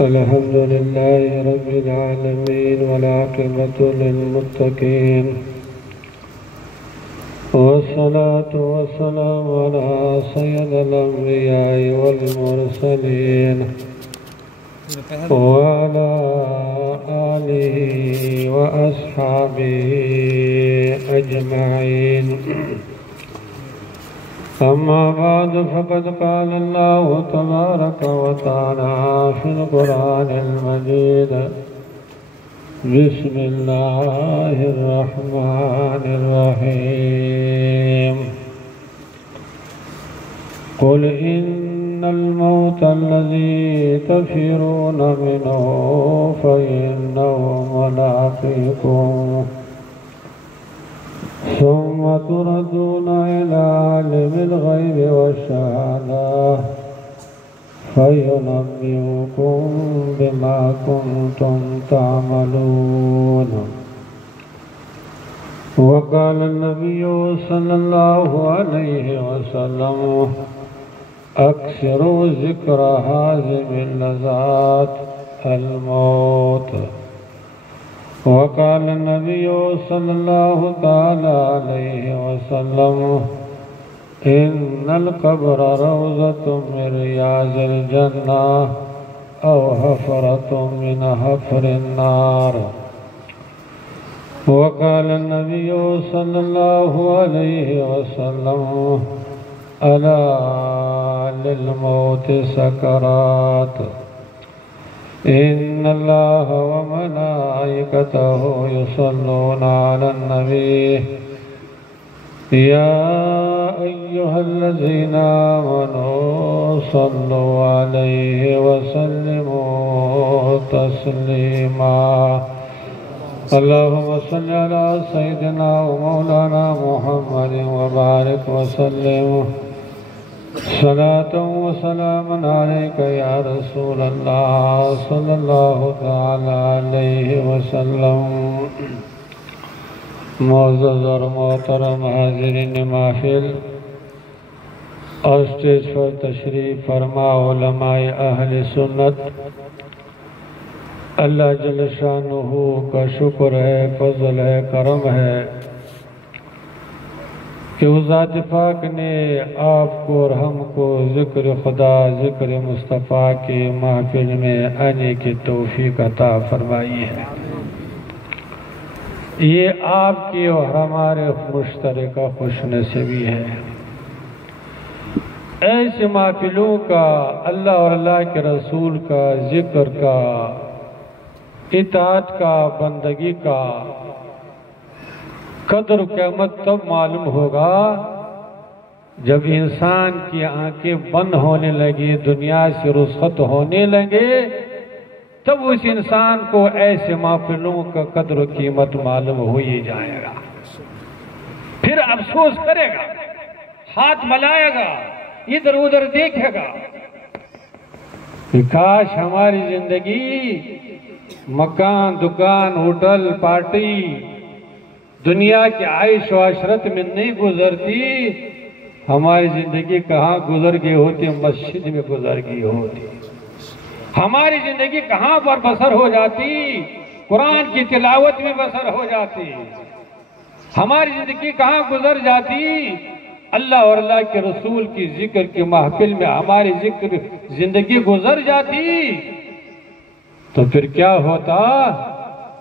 الحمد لله رب العالمين والعاقبة للمتقين والصلاة والسلام على سيد الأنبياء والمرسلين وعلى آله وأصحابه أجمعين. أما بعد فقد قال الله تبارك وتعالى في القرآن المجيد: بسم الله الرحمن الرحيم. قل إن الموت الذي تفرون منه فإنه ملاقيكم ثم تردون إلى عالم الغيب والشهادة فينبئكم بما كنتم تعملون. وقال النبي صلى الله عليه وسلم: أكثروا ذكر هازم اللذات الموت. وقال النبي صلى الله تعالى عليه وسلم: إن القبر روضة من رياض الجنة أو حفرة من حفر النار. وقال النبي صلى الله عليه وسلم: ألا للموت سكرات إن الله وملائكته يصلون على النبي يا أيها الذين آمنوا صلوا عليه وسلموا تسليما. اللهم صل على سيدنا ومولانا محمد وبارك وسلم صلاة وسلام عليك يا رسول الله صلى الله تعالى عليه وسلم. معزز اور محترم حاضرین محفل اور اسٹیج پر تشریف فرما علماء اہل سنت، اللہ جل شانہ کا شکر ہے، فضل ہے، کرم ہے کہ وہ ذات پاک نے آپ کو اور ہم کو ذکر خدا، ذکر مصطفیٰ کی محفل میں آنے کی توفیق عطا فرمائی ہے. یہ آپ کی اور ہمارے مشترکہ خوش نصیبی ہے. ایسے محفلوں کا، اللہ اور اللہ کے رسول کا، ذکر کا، اطاعت کا، بندگی کا قدر و قیمت تب معلوم ہوگا جب انسان کی آنکھیں بند ہونے لگی، دنیا سے رخصت ہونے لگے، تب اس انسان کو ایسے محفلوں کا قدر و قیمت معلوم ہو ہی جائے گا. پھر افسوس کرے گا، ہاتھ ملائے گا، ادھر ادھر دیکھے گا کہ کاش ہماری زندگی مکان، دکان، ہوٹل، پارٹی، دنیا کی عیش و عشرت میں نہیں گزرتی. ہماری زندگی کہاں گزر گئی ہوتی؟ مسجد میں گزر گئی ہوتی. ہماری زندگی کہاں پر بسر ہو جاتی؟ قرآن کی تلاوت میں بسر ہو جاتی. ہماری زندگی کہاں گزر جاتی؟ اللہ اور اللہ کے رسول کی ذکر کی محفل میں ہماری زندگی گزر جاتی. تو پھر کیا ہوتا؟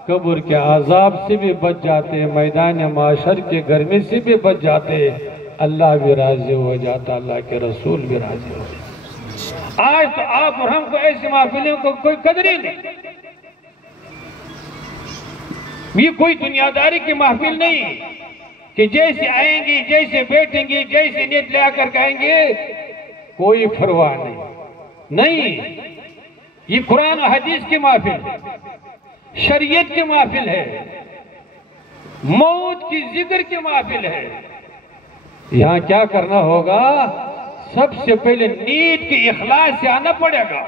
قبر کے عذاب سے بھی بچ جاتے، میدان معاشر کے گرمی سے بھی بچ جاتے، اللہ بھی راضی ہو جاتا، اللہ کے رسول بھی راضی ہو جاتا. آج تو آپ اور ہم کو ایسی محفلوں کو کوئی قدر ہی نہیں. یہ کوئی دنیا داری کی محفل نہیں کہ جیسے آئیں گے، جیسے بیٹھیں گے، جیسے نیت لے کر کہیں گے، کوئی پرواہ نہیں. یہ قرآن و حدیث کی محفل، شریعت کی محفل ہے، موت کی ذکر کی محفل ہے. یہاں کیا کرنا ہوگا؟ سب سے پہلے نیت کی اخلاص سے آنا پڑے گا،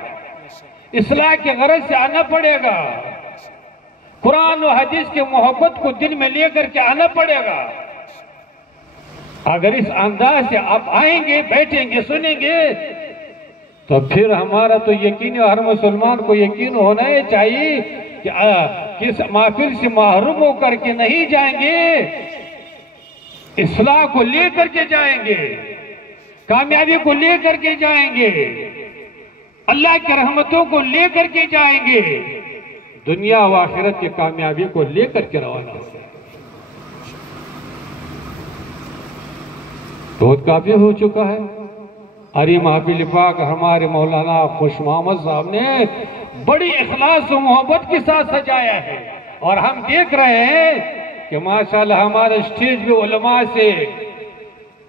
اصلاح کے غرض سے آنا پڑے گا، قرآن و حدیث کی محبت کو دل میں لے کر کے آنا پڑے گا. اگر اس انداز سے آپ آئیں گے، بیٹھیں گے، سنیں گے تو پھر ہمارا تو یقین، ہر مسلمان کو یقین ہونا ہی چاہیے کہ کس محفل سے محروم ہو کر کے نہیں جائیں گے، اصلاح کو لے کر کے جائیں گے، کامیابی کو لے کر کے جائیں گے، اللہ کی رحمتوں کو لے کر کے جائیں گے، دنیا و آخرت کی کامیابی کو لے کر کے روانہ ہوں گے۔ بہت کافی ہو چکا ہے، اور یہ محفل پاک ہمارے مولانا خوش محمد صاحب نے بڑی اخلاص و محبت کے ساتھ سجایا ہے، اور ہم دیکھ رہے ہیں کہ ماشاءاللہ ہمارے اسٹیج پہ علماء سے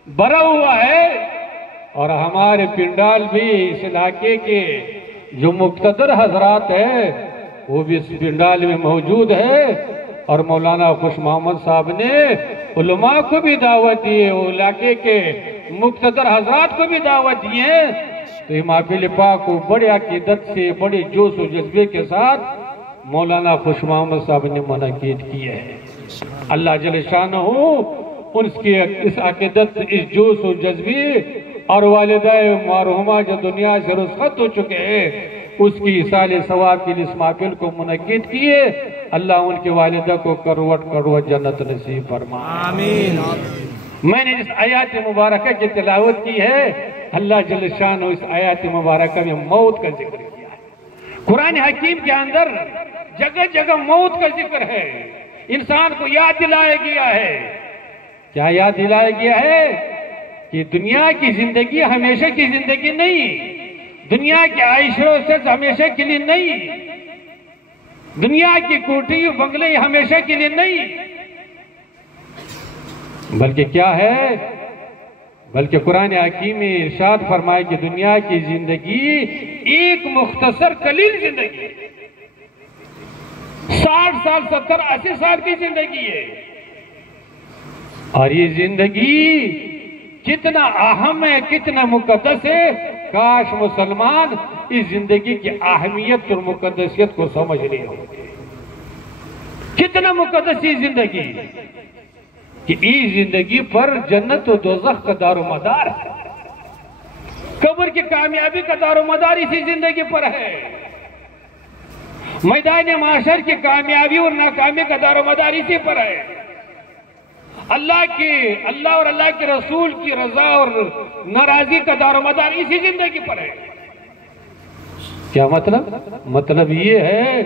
بھرا ہوا ہے، اور ہمارے پنڈال بھی اس علاقے کے جو مقتدر حضرات ہیں وہ بھی اس پنڈال میں موجود ہے، اور مولانا خوش محمد صاحب نے علماء کو بھی دعوت دی ہے، علاقے کے مقتدر حضرات کو بھی دعوت دی ہے۔ تو یہ محفل پاک کو بڑے عقیدت سے، بڑے جوش و جذبے کے ساتھ مولانا خوش محمد صاحب نے منعقد کی ہے۔ اللہ جل شانہ اس عقیدت، اس جوش و جذبے، اور والدہ مرحومہ جو دنیا سے رخصت ہو چکے ہیں، اس کی ایصال ثواب کے لیے اس محفل کو منعقد کیے۔ اللہ ان کی والدہ کو کروٹ کروٹ جنت نصیب فرمائے، آمین۔ میں نے جس آیات مبارکہ کی تلاوت کی ہے، اللہ جل شانہ اس آیات مبارکہ میں موت کا ذکر کیا ہے۔ قرآن حکیم کے اندر جگہ جگہ موت کا ذکر ہے، انسان کو یاد دلایا گیا ہے۔ کیا یاد دلایا گیا ہے؟ کہ دنیا کی زندگی ہمیشہ کی زندگی نہیں، دنیا کے عیش و عشرت ہمیشہ کے لیے نہیں، دنیا کی کوٹھی و بنگلے ہمیشہ کے لیے نہیں، بلکہ کیا ہے؟ بلکہ قرآن حکیم میں ارشاد فرمائے کہ دنیا کی زندگی ایک مختصر قلیل زندگی، 60 سال 70 80 سال کی زندگی ہے، اور یہ زندگی کتنا اہم ہے، کتنا مقدس ہے۔ کاش مسلمان اس زندگی کی اہمیت اور مقدسیت کو سمجھ رہے ہو، کتنا مقدس یہ زندگی کہ اس زندگی پر جنت و دوزخ کا دار و مدار ہے، قبر کی کامیابی کا دار و مدار اسی زندگی پر ہے، میدان محشر کی کامیابی اور ناکامی کا دار و مدار اسی پر ہے، اللہ اور اللہ کے رسول کی رضا اور ناراضی کا دار و مدار اسی زندگی پر ہے۔ کیا مطلب؟ مطلب یہ ہے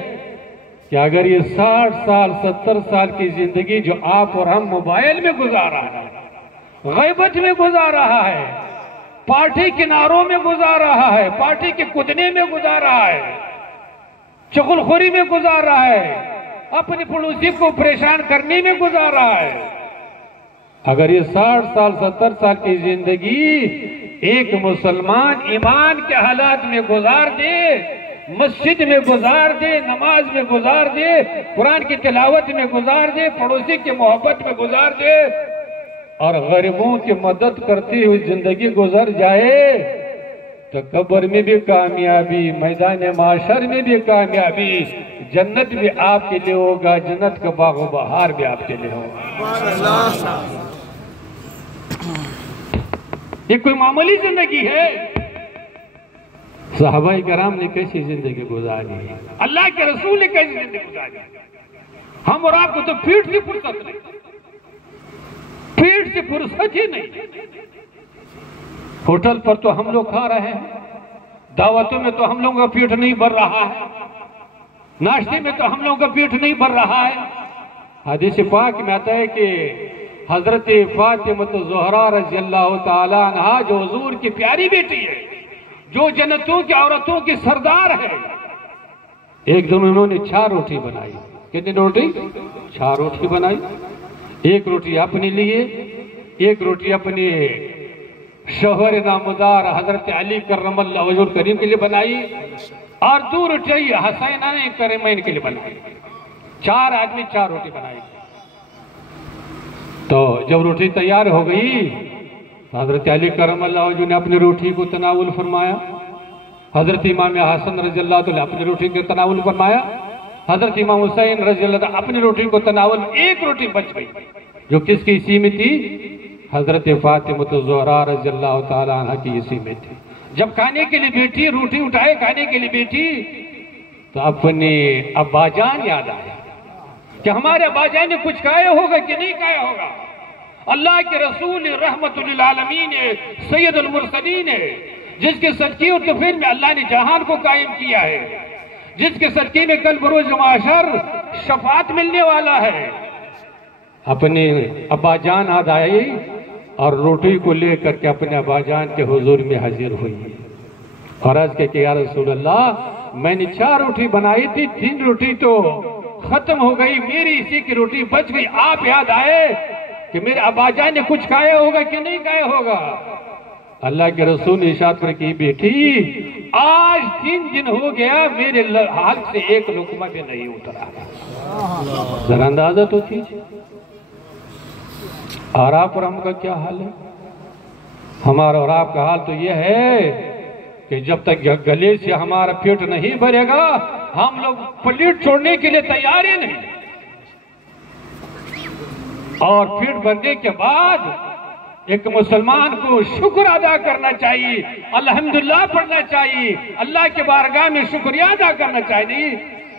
کہ اگر یہ 60 سال 70 سال کی زندگی جو آپ اور ہم موبائل میں گزار رہا ہے، غیبت میں گزار رہا ہے، پارٹی کناروں میں گزار رہا ہے، پارٹی کے کودنے میں گزار رہا ہے، چغل خوری میں گزار رہا ہے، اپنے پڑوسی کو پریشان کرنے میں گزار رہا ہے، اگر یہ 60 سال 70 سال کی زندگی ایک مسلمان ایمان کے حالات میں گزار دے، مسجد میں گزار دے، نماز میں گزار دے، قرآن کی تلاوت میں گزار دے، پڑوسی کی محبت میں گزار دے، اور غریبوں کی مدد کرتی ہوئی زندگی گزر جائے، تو قبر میں بھی کامیابی، میدان محشر میں بھی کامیابی، جنت بھی آپ کے لیے ہوگا، جنت کا باغ و بہار بھی آپ کے لیے ہوگا۔ یہ کوئی معمولی زندگی ہے؟ صحابہ کرام نے کیسی زندگی گزاری، اللہ کے رسول نے کیسی زندگی گزاری، ہم اور آپ کو تو پیٹ سے فرصت نہیں، پیٹ سے فرصت ہی نہیں۔ ہوٹل پر تو ہم لوگ کھا رہے ہیں، دعوتوں میں تو ہم لوگوں کا پیٹ نہیں بھر رہا ہے، ناشتے میں تو ہم لوگوں کا پیٹ نہیں بھر رہا ہے۔ حدیث پاک میں آتا ہے کہ حضرت فاطمہ الزہرا رضی اللہ تعالیٰ عنہا جو حضور کی پیاری بیٹی ہے، جو جنتوں کی عورتوں کی سردار ہے، ایک دن انہوں نے 4 روٹی بنائی۔ کتنی روٹی؟ 4 روٹی بنائی۔ ایک روٹی اپنے لیے، ایک روٹی اپنے شوہر نامدار حضرت علی کرم اللہ وجہ کریم کے لیے بنائی، اور 2 روٹی حسینین کریمین کے لیے بنائی۔ 4 آدمی 4 روٹی بنائی۔ تو جب روٹی تیار ہو گئی تو حضرت علی کرم اللہ وجہ نے اپنی روٹی کو تناول فرمایا، حضرت امام حسن رضی اللہ عنہ اپنی روٹی کو تناول فرمایا، حضرت امام حسین رضی اللہ عنہ اپنی روٹی کو تناول، ایک روٹی بچ گئی جو کس کی اسی میں تھی؟ حضرت فاطمہ الزہرا رضی اللہ تعالی عنہ کی اسی میں تھی۔ جب کھانے کے لیے بیٹھی، روٹی اٹھائے کھانے کے لیے بیٹھی تو اپنے ابا جان یاد آیا کہ ہمارے ابا جان نے کچھ کھایا ہوگا کہ نہیں کھایا ہوگا۔ اللہ کے رسول رحمت للعالمین سید المرسلین ہے، جس کے صدقے اور توفیق میں اللہ نے جہان کو قائم کیا ہے، جس کے صدقے میں کل بروز معاشر شفاعت ملنے والا ہے۔ اپنے ابا جان یاد آئی اور روٹی کو لے کر کے اپنے ابا جان کے حضور میں حاضر ہوئی اور عرض کہ یا رسول اللہ، میں نے 4 روٹی بنائی تھی، 3 روٹی تو ختم ہو گئی، میری اسی کی روٹی بچ گئی، آپ یاد آئے کہ میرے ابا جان نے کچھ کھایا ہوگا کہ نہیں کھایا ہوگا؟ اللہ کے رسول نے ارشاد کر کی بیٹی، آج 3 دن ہو گیا میرے حلق سے ایک لقمہ بھی نہیں اترا۔ ذرا اندازہ تو کیجیے اور آپ اور ہم کا کیا حال ہے؟ ہمارا اور آپ کا حال تو یہ ہے کہ جب تک گلے سے ہمارا پیٹ نہیں بھرے گا ہم لوگ پلیٹ چھوڑنے کے لیے تیار ہی نہیں، اور پیٹ بھرنے کے بعد ایک مسلمان کو شکر ادا کرنا چاہیے، الحمدللہ پڑھنا چاہیے، اللہ کے بارگاہ میں شکریہ ادا کرنا چاہیے۔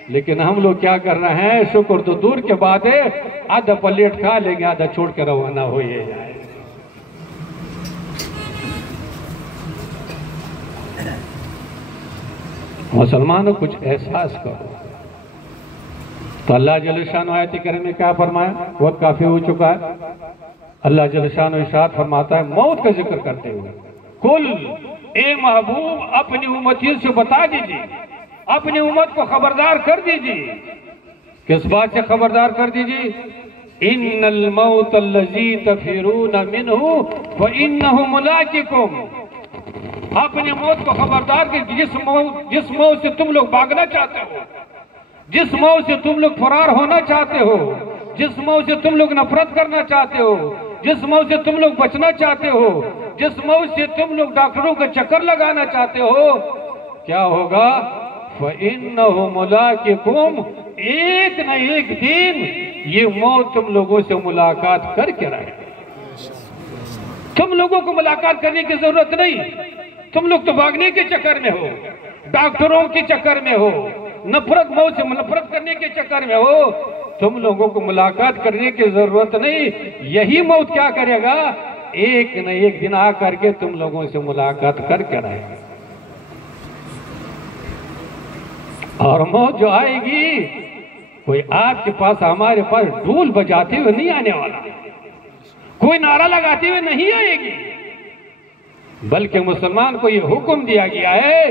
لیکن ہم لوگ کیا کر رہے ہیں؟ شکر تو دور کے بعد ہے، آدھا پلیٹ کھا لیں گے، آدھا چھوڑ کے روانہ ہو یہ جائے۔ مسلمانوں کچھ احساس کرو۔ تو اللہ جل شانہ آیت کریمہ میں کیا فرمایا؟ وقت کافی ہو چکا ہے۔ اللہ جل شانہ ارشاد فرماتا ہے موت کا ذکر کرتے ہوئے، کل اے محبوب اپنی امتیوں سے بتا دیجیے، اپنی امت کو خبردار کر دیجیے۔ کس بات سے خبردار کر دیجیے؟ ان الموت الذی تفرون منہ فانہ ملاقکم۔ اپنی موت کو خبردار کہ جس موت سے تم لوگ بھاگنا چاہتے ہو، جس موت سے تم لوگ فرار ہونا چاہتے ہو، جس موت سے تم لوگ نفرت کرنا چاہتے ہو، جس موت سے تم لوگ بچنا چاہتے ہو، جس موت سے تم لوگ ڈاکٹروں کا چکر لگانا چاہتے ہو، کیا ہوگا؟ فَإِنَّهُ مُلَاقِكُمْ، ایک نہ ایک دن یہ موت تم لوگوں سے ملاقات کر کے رہے۔ تم لوگوں کو ملاقات کرنے کی ضرورت نہیں، تم لوگ تو بھاگنے کے چکر میں ہو، ڈاکٹروں کے چکر میں ہو، موت سے نفرت کرنے کے چکر میں ہو، تم لوگوں کو ملاقات کرنے کی ضرورت نہیں۔ یہی موت کیا کرے گا؟ ایک نہ ایک دن آ کر کے تم لوگوں سے ملاقات کر کے رہے گا۔ اور موت جو آئے گی کوئی آپ کے پاس ہمارے پاس ڈھول بجاتے ہوئے نہیں آنے والا، کوئی نعرہ لگاتے ہوئے نہیں آئے گی، بلکہ مسلمان کو یہ حکم دیا گیا ہے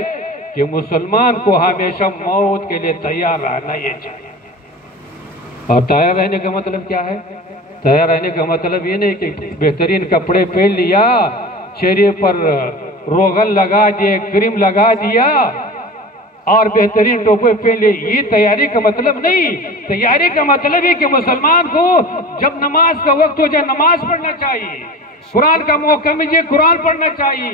کہ مسلمان کو ہمیشہ موت کے لیے تیار رہنا یہ چاہیے۔ اور تیار رہنے کا مطلب کیا ہے؟ تیار رہنے کا مطلب یہ نہیں کہ بہترین کپڑے پہن لیا، چہرے پر روغن لگا دیے، کریم لگا دیا اور بہترین ٹوپے پہن لیے، یہ تیاری کا مطلب نہیں۔ تیاری کا مطلب ہے کہ مسلمان کو جب نماز کا وقت ہو جائے نماز پڑھنا چاہیے، قرآن کا موقع ملے قرآن پڑھنا چاہیے،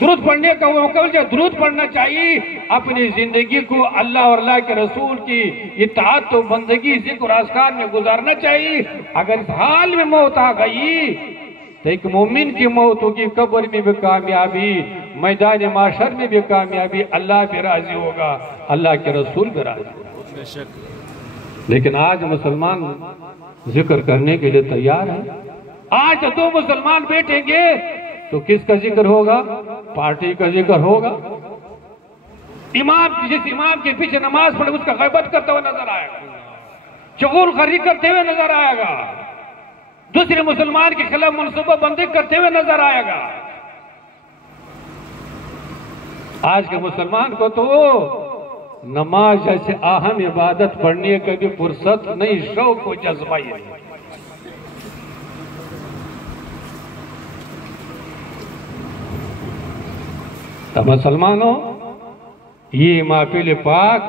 درود پڑھنے کا موقع ملے درود پڑھنا چاہیے، اپنی زندگی کو اللہ اور اللہ کے رسول کی اطاعت و بندگی ذکر و اذکار میں گزارنا چاہیے۔ اگر اس حال میں موت آ گئی تو ایک مومن کی موت ہوگی، قبر میں بھی کامیابی، میدان معاشر میں بھی کامیابی، اللہ بھی راضی ہوگا، اللہ کے رسول بھی راضی ہوگا۔ لیکن آج مسلمان ذکر کرنے کے لیے تیار ہیں۔ آج 2 مسلمان بیٹھیں گے تو کس کا ذکر ہوگا؟ پارٹی کا ذکر ہوگا۔ جس امام کے پیچھے نماز پڑھے اس کا غیبت کرتا ہوا نظر آئے گا، چغل خری کرتے ہوئے نظر آئے گا، دوسرے مسلمان کے خلاف منصوبہ بندی کرتے ہوئے نظر آئے گا۔ آج کے مسلمان کو تو نماز جیسے اہم عبادت پڑھنے کا بھی فرصت نہیں، شوق و جذبہ ہی نہیں۔ تو مسلمانوں، یہ محفل پاک،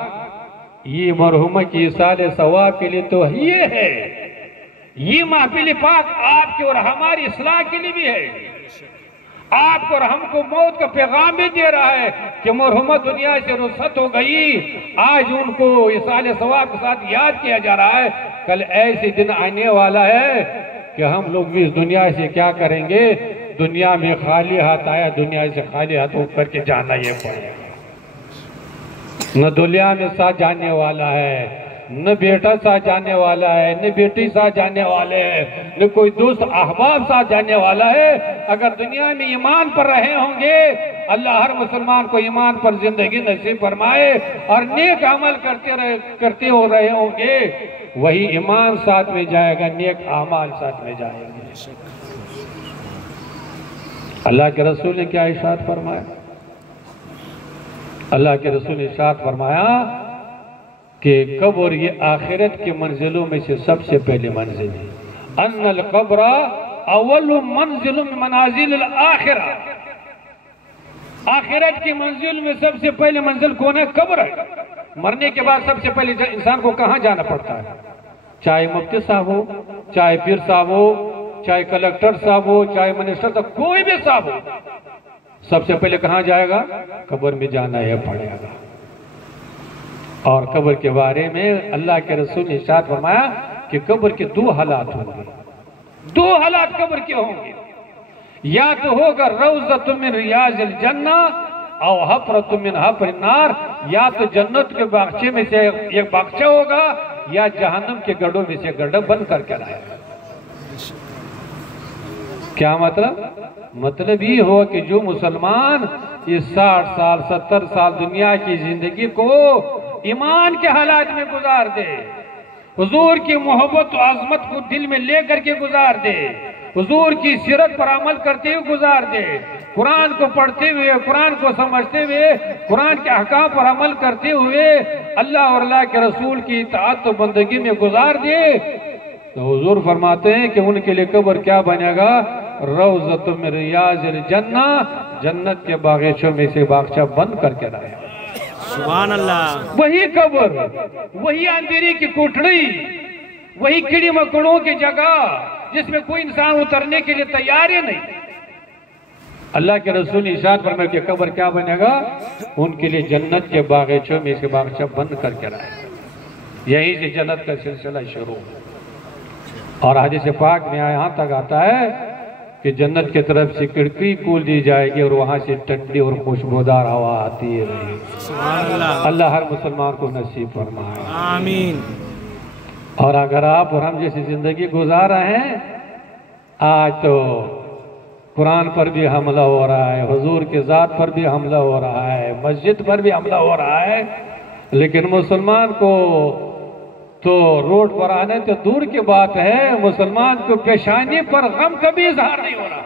یہ مرحومہ کی ایصال ثواب کے لیے تو یہ ہے، یہ محفل پاک آپ کی اور ہماری اصلاح کے لیے بھی ہے، آپ کو اور ہم کو موت کا پیغام بھی دے رہا ہے کہ مرحومہ دنیا سے رخصت ہو گئی، آج ان کو ایصال ثواب کے ساتھ یاد کیا جا رہا ہے۔ کل ایسے دن آنے والا ہے کہ ہم لوگ بھی اس دنیا سے کیا کریں گے؟ دنیا میں خالی ہاتھ آیا، دنیا سے خالی ہاتھ اٹھ کر کے جانا یہ پڑے گا۔ نہ دنیا میں ساتھ جانے والا ہے، نہ بیٹا ساتھ جانے والا ہے، نہ بیٹی ساتھ جانے والے ہیں، نہ کوئی دوست احباب ساتھ جانے والا ہے۔ اگر دنیا میں ایمان پر رہے ہوں گے، اللہ ہر مسلمان کو ایمان پر زندگی نصیب فرمائے اور نیک عمل کرتے ہو رہے ہوں گے، وہی ایمان ساتھ میں جائے گا، نیک اعمال ساتھ میں جائے گا۔ اللہ کے رسول نے کیا ارشاد فرمایا؟ اللہ کے رسول نے ارشاد فرمایا کہ قبر یہ آخرت کی منزلوں میں سے سب سے پہلے منزل ہے۔ ان القبر اول منزل من منازل الاخرہ، آخرت کی منزل میں سب سے پہلے منزل کون ہے؟ قبر ہے۔ مرنے کے بعد سب سے پہلے انسان کو کہاں جانا پڑتا ہے؟ چاہے مفتی صاحب ہو، چاہے پیر صاحب ہو، چاہے کلکٹر صاحب ہو، چاہے منسٹر صاحب، کوئی بھی صاحب ہو، سب سے پہلے کہاں جائے گا؟ قبر میں جانا ہے پڑے گا۔ اور قبر کے بارے میں اللہ کے رسول نے ارشاد فرمایا کہ قبر کے دو حالات ہوں گے، دو حالات قبر کے ہوں گے، یا تو ہوگا روضۃ من ریاض الجنہ او حفرۃ من حفر النار، یا تو جنت کے باغچے میں سے ایک باغچہ ہوگا یا جہنم کے گڑھوں میں سے گڑھا بن کر کے لائے گا۔ کیا مطلب؟ مطلب یہ ہوا کہ جو مسلمان یہ 60 سال 70 سال دنیا کی زندگی کو ایمان کے حالات میں گزار دے، حضور کی محبت و عظمت کو دل میں لے کر کے گزار دے، حضور کی سیرت پر عمل کرتے ہوئے گزار دے، قرآن کو پڑھتے ہوئے، قرآن کو سمجھتے ہوئے، قرآن کے احکام پر عمل کرتے ہوئے اللہ اور اللہ کے رسول کی اطاعت و بندگی میں گزار دے، تو حضور فرماتے ہیں کہ ان کے لیے قبر کیا بنے گا؟ روضۃ من ریاض الجنہ، جنت کے باغیچوں میں سے باغچہ بند کر کے رہے گا۔ سبحان اللہ۔ وہی قبر، وہی اندھیری کی کوٹڑی، وہی کیڑی مکڑوں کی جگہ جس میں کوئی انسان اترنے کے لیے تیار ہی نہیں۔ اللہ کے رسول نے ارشاد فرمایا کہ قبر کیا بنے گا؟ ان کے لیے جنت کے باغیچوں میں سے باغچہ بند کر کے رہے گا۔ یہی سے جنت کا سلسلہ شروع۔ اور حدیث پاک میں یہاں تک آتا ہے کہ جنت کی طرف سے کھڑکی کھول دی جائے گی اور وہاں سے ٹھنڈی اور خوشبودار ہوا آتی رہے گی۔ سبحان اللہ۔ اللہ ہر مسلمان کو نصیب فرمائے۔ آمین۔ اور اگر آپ اور ہم جیسی زندگی گزار رہے ہیں، آج تو قرآن پر بھی حملہ ہو رہا ہے، حضور کی ذات پر بھی حملہ ہو رہا ہے، مسجد پر بھی حملہ ہو رہا ہے، لیکن مسلمان کو تو روڈ پر آنے تو دور کی بات ہے، مسلمان کو پیشانی پر غم کبھی اظہار نہیں ہو رہا،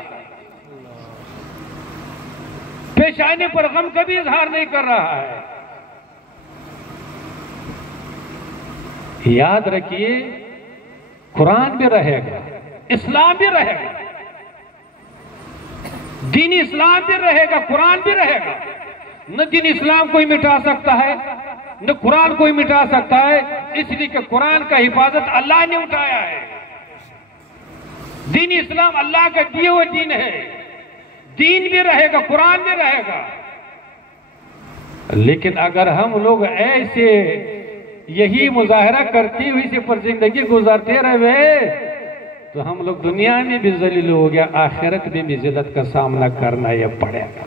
پیشانی پر غم کبھی اظہار نہیں کر رہا ہے۔ یاد رکھیے، قرآن بھی رہے گا، اسلام بھی رہے گا، دین اسلام بھی رہے گا، قرآن بھی رہے گا۔ نہ دین اسلام کوئی مٹا سکتا ہے، نہ قرآن کوئی مٹا سکتا ہے، اس لیے کہ قرآن کا حفاظت اللہ نے اٹھایا ہے۔ دین اسلام اللہ کا دیے ہوئے دین ہے، دین بھی رہے گا، قرآن بھی رہے گا۔ لیکن اگر ہم لوگ ایسے یہی مظاہرہ کرتی ہوئی سے پر زندگی گزارتے رہے تو ہم لوگ دنیا میں بھی ذلیل ہو گیا، آخرت میں بھی ذلت کا سامنا کرنا یہ پڑے گا۔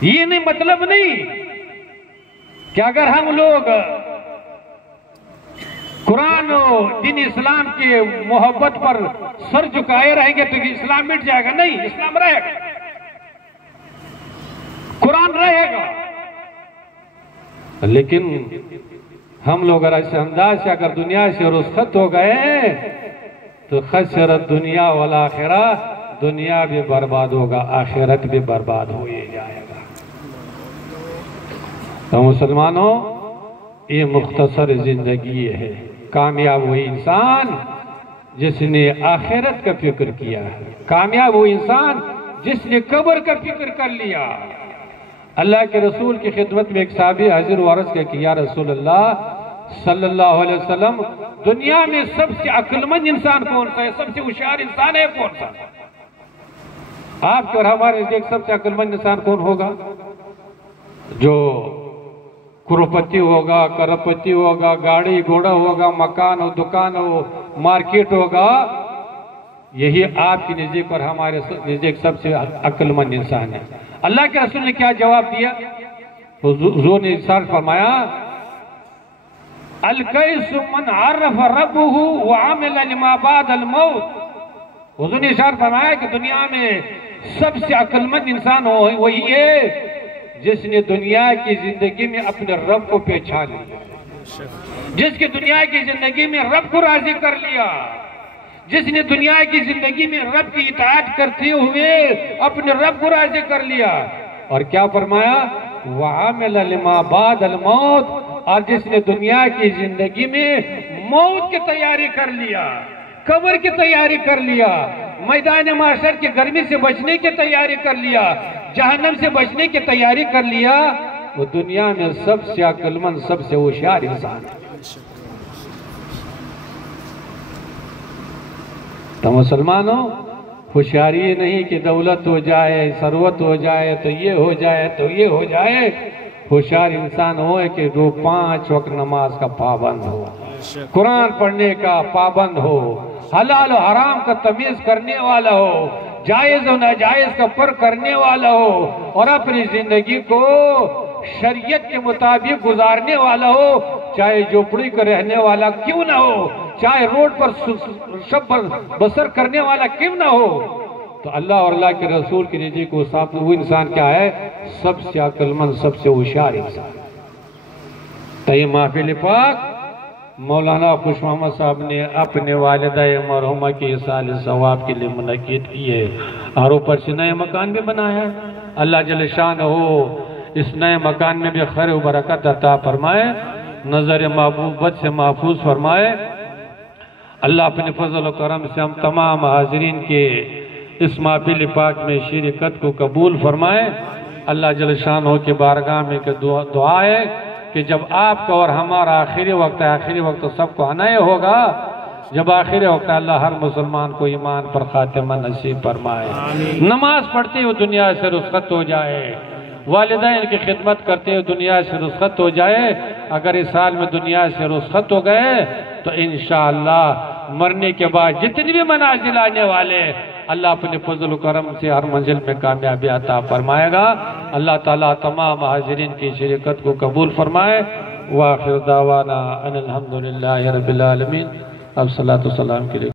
یہ نہیں مطلب نہیں کہ اگر ہم لوگ قرآن و دین اسلام کے محبت پر سر جھکائے رہیں گے تو اسلام مٹ جائے گا، نہیں، اسلام رہے گا، قرآن رہے گا۔ لیکن ہم لوگ اگر ایسے انداز سے اگر دنیا سے رخصت ہو گئے تو خسرت دنیا والآخرہ، دنیا بھی برباد ہوگا، آخرت بھی برباد ہو ہی جائے گا۔ تو مسلمانوں، یہ مختصر زندگی ہے۔ کامیاب وہی انسان جس نے آخرت کا فکر کیا ہے، کامیاب وہ انسان جس نے قبر کا فکر کر لیا۔ اللہ کے رسول کی خدمت میں ایک صحابی حاضر و عرض کہ یا رسول اللہ صلی اللہ علیہ وسلم، دنیا میں سب سے عقل مند انسان کون سا ہے؟ سب سے ہوشیار انسان ہے کون سا؟ آپ کے اور ہمارے ایک سب سے عقل مند انسان کون ہوگا؟ جو کروڑپتی ہوگا، کرپتی ہوگا، گاڑی گھوڑا ہوگا، مکان ہو، دکان ہو، مارکیٹ ہوگا، یہی آپ کی نزدیک اور ہمارے نزدیک سب سے عقل مند انسان ہے۔ اللہ کے رسول نے کیا جواب دیا؟ حضور نے ارشاد فرمایا القیس من عرف ربہ وعمل لما بعد الموت۔ حضور نے ارشاد فرمایا کہ دنیا میں سب سے عقل مند انسان وہی ہے جس نے دنیا کی زندگی میں اپنے رب کو پہچان لیا، جس کی دنیا کی زندگی میں رب کو راضی کر لیا، جس نے دنیا کی زندگی میں رب کی اطاعت کرتے ہوئے اپنے رب کو راضی کر لیا۔ اور کیا فرمایا؟ وَعَمِلَ لِمَا بَعْدَ الْمَوْتِ، اور جس نے دنیا کی زندگی میں موت کی تیاری کر لیا، قبر کی تیاری کر لیا، میدان محشر کی گرمی سے بچنے کی تیاری کر لیا، جہنم سے بچنے کی تیاری کر لیا، وہ دنیا میں سب سے عقل مند، سب سے ہوشیار انسان ہے۔ تو مسلمانوں، ہوشیاری یہ نہیں کہ دولت ہو جائے، ثروت ہو جائے تو یہ ہو جائے تو یہ ہو جائے۔ ہوشیار انسان ہو کہ جو 5 وقت نماز کا پابند ہو، قرآن پڑھنے کا پابند ہو، حلال و حرام کا تمیز کرنے والا ہو، جائز و ناجائز کا فرق کرنے والا ہو، اور اپنی زندگی کو شریعت کے مطابق گزارنے والا ہو، چاہے جھوپڑی کا رہنے والا کیوں نہ ہو، چاہے روڈ پر شب بسر کرنے والا کیوں نہ ہو، تو اللہ اور اللہ کے رسول کی نزدیک وہ انسان کیا ہے؟ سب سے عقل مند، سب سے ہوشیار انسان۔ تو یہ محفل پاک مولانا خوش محمد صاحب نے اپنے والدہ مرحومہ کی ایصال ثواب کے لیے منعقد کی ہے، اور اوپر سے نئے مکان بھی بنایا ہے۔ اللہ جل شان ہو اس نئے مکان میں بھی خیر و برکت عطا فرمائے، نظر محبوبت سے محفوظ فرمائے۔ اللہ اپنے فضل و کرم سے ہم تمام حاضرین کے اس محفل پاک میں شرکت کو قبول فرمائے۔ اللہ جل شان ہو کے بارگاہ میں کہ دعا ہے کہ جب آپ کا اور ہمارا آخری وقت ہے، آخری وقت تو سب کو آنا ہی ہوگا، جب آخری وقت اللہ ہر مسلمان کو ایمان پر خاتمہ نصیب فرمائے، نماز پڑھتے ہوئے دنیا سے رخصت ہو جائے، والدین کی خدمت کرتے ہوئے دنیا سے رخصت ہو جائے۔ اگر اس سال میں دنیا سے رخصت ہو گئے تو انشاءاللہ مرنے کے بعد جتنی بھی منازل آنے والے اللہ اپنے فضل و کرم سے ہر منزل میں کامیابی عطا فرمائے گا۔ اللہ تعالیٰ تمام حاضرین کی شرکت کو قبول فرمائے۔ وآخر دعوانا ان الحمدللہ رب العالمین۔ اب صلاۃ و سلام کے لیے